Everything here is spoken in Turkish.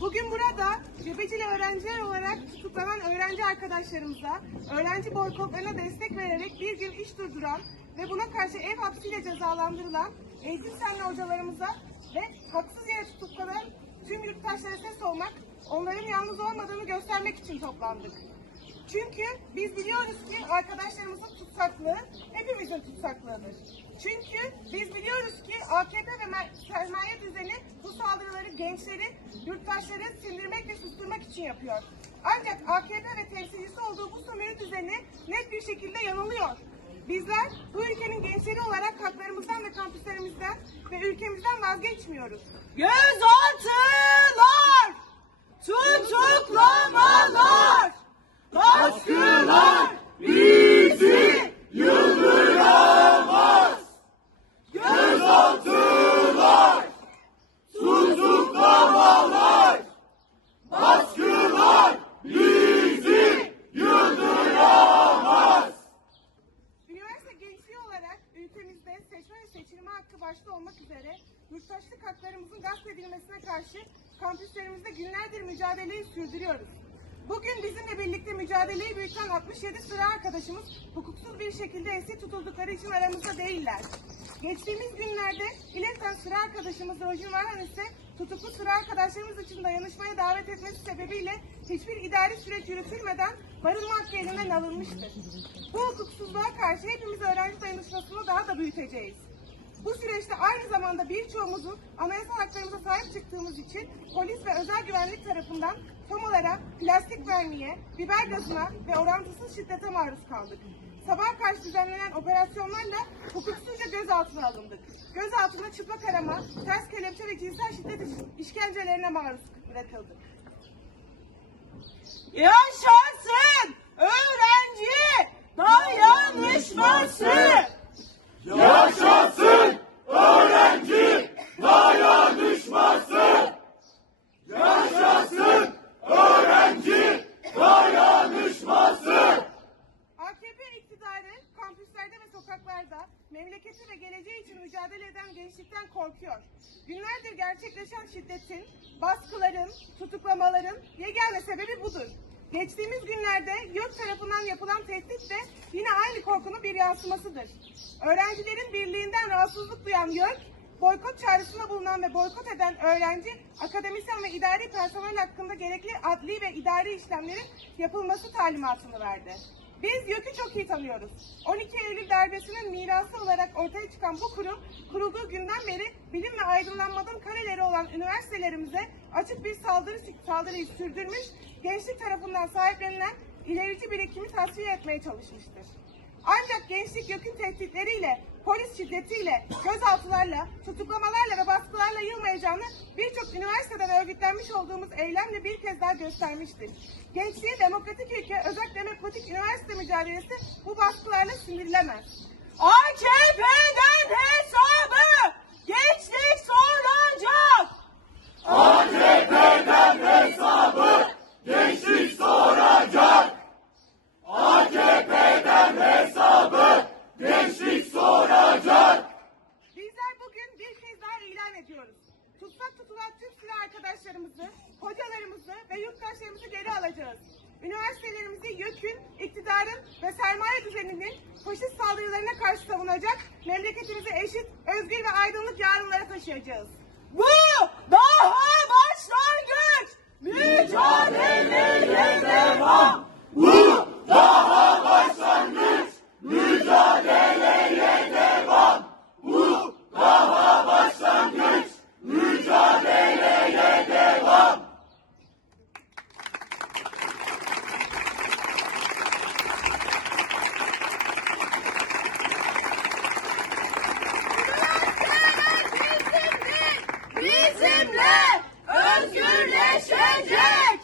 Bugün burada Cebecili öğrenciler olarak tutuklanan öğrenci arkadaşlarımıza, öğrenci boykotlarına destek vererek bir gün iş durduran ve buna karşı ev hapsiyle cezalandırılan eğitim senli hocalarımıza ve haksız yere tutuklanan tüm yurttaşlara ses olmak, onların yalnız olmadığını göstermek için toplandık. Çünkü biz biliyoruz ki arkadaşlarımızın tutsaklığı hepimizin tutsaklığıdır. Çünkü biz biliyoruz ki AKP ve sermaye düzeni bu saldırıları gençleri, yurttaşları sindirmek ve susturmak için yapıyor. Ancak AKP ve temsilcisi olduğu bu sömürü düzeni net bir şekilde yanılıyor. Bizler bu ülkenin gençleri olarak haklarımızdan ve kampüslerimizden ve ülkemizden vazgeçmiyoruz. Gözaltılar, başta olmak üzere yurttaşlık haklarımızın gasp edilmesine karşı kampüslerimizde günlerdir mücadeleyi sürdürüyoruz. Bugün bizimle birlikte mücadeleyi büyüten 67 sıra arkadaşımız hukuksuz bir şekilde esir tutuldukları için aramızda değiller. Geçtiğimiz günlerde İLET'ten sıra arkadaşımız Rojin Varhan ise tutuklu sıra arkadaşlarımız için dayanışmaya davet etmesi sebebiyle hiçbir idari süreç yürütülmeden barınma hakkı elinden alınmıştır. Bu hukuksuzluğa karşı hepimiz öğrenci dayanışmasını daha da büyüteceğiz. Bu süreçte aynı zamanda birçoğumuzun anayasal haklarımıza sahip çıktığımız için polis ve özel güvenlik tarafından tomalara, plastik mermiye, biber gazına ve orantısız şiddete maruz kaldık. Sabah karşı düzenlenen operasyonlarla hukuksuzca gözaltına alındık. Gözaltında çıplak arama, ters kelepçe ve cinsel şiddet iş- işkencelerine maruz bırakıldık. Yaşasın öğrenci dayanışması. Yaşasın öğrenci dayanışması. Yaşasın öğrenci dayanışması. AKP iktidarı kampüslerde ve sokaklarda memleketi ve geleceği için mücadele eden gençlikten korkuyor. Günlerdir gerçekleşen şiddetin, baskıların, tutuklamaların yegane sebebi budur. Geçtiğimiz günlerde YÖK tarafından yapılan tehdit de yine aynı korkunun bir yansımasıdır. Öğrencilerin birliğinden rahatsızlık duyan YÖK, boykot çağrısında bulunan ve boykot eden öğrenci, akademisyen ve idari personel hakkında gerekli adli ve idari işlemlerin yapılması talimatını verdi. Biz YÖK'ü çok iyi tanıyoruz. 12 Eylül darbesinin mirası olarak ortaya çıkan bu kurum, kurulduğu günden beri bilim ve aydınlanmanın kareleri olan üniversitelerimize açık bir saldırı saldırıyı sürdürmüş, gençlik tarafından sahiplenilen ilerici birikimi tasfiye etmeye çalışmıştır. Ancak gençlik YÖK'ün tehditleriyle, polis şiddetiyle, gözaltılarla, tutuklamalarla ve baskılarla yılmayacağını birçok üniversiteden örgütlenmiş olduğumuz eylemle bir kez daha göstermiştir. Gençliği demokratik ülke, özel demokratik üniversite mücadelesi bu baskılarla sindirilemez. AKP'den hesabı gençlik soracak. AKP'den hesabı gençlik soracak. AKP'den hesabı gençlik soracak. Bizler bugün bir kez daha ilan ediyoruz. Tutsak tutulan tüm silah arkadaşlarımızı, hocalarımızı ve yurttaşlarımızı geri alacağız. Üniversitelerimizi YÖK'ün, iktidarın ve sermaye düzeninin faşist saldırılarına karşı savunacak, memleketimizi eşit, özgür ve aydınlık yarınlara taşıyacağız. Bu daha başlangıç. Mücadeleye devam. Bu daha başlangıç. Mücadeleye devam. Bu daha başlangıç. Mücadeleye devam. Bizimle özgürleşecek.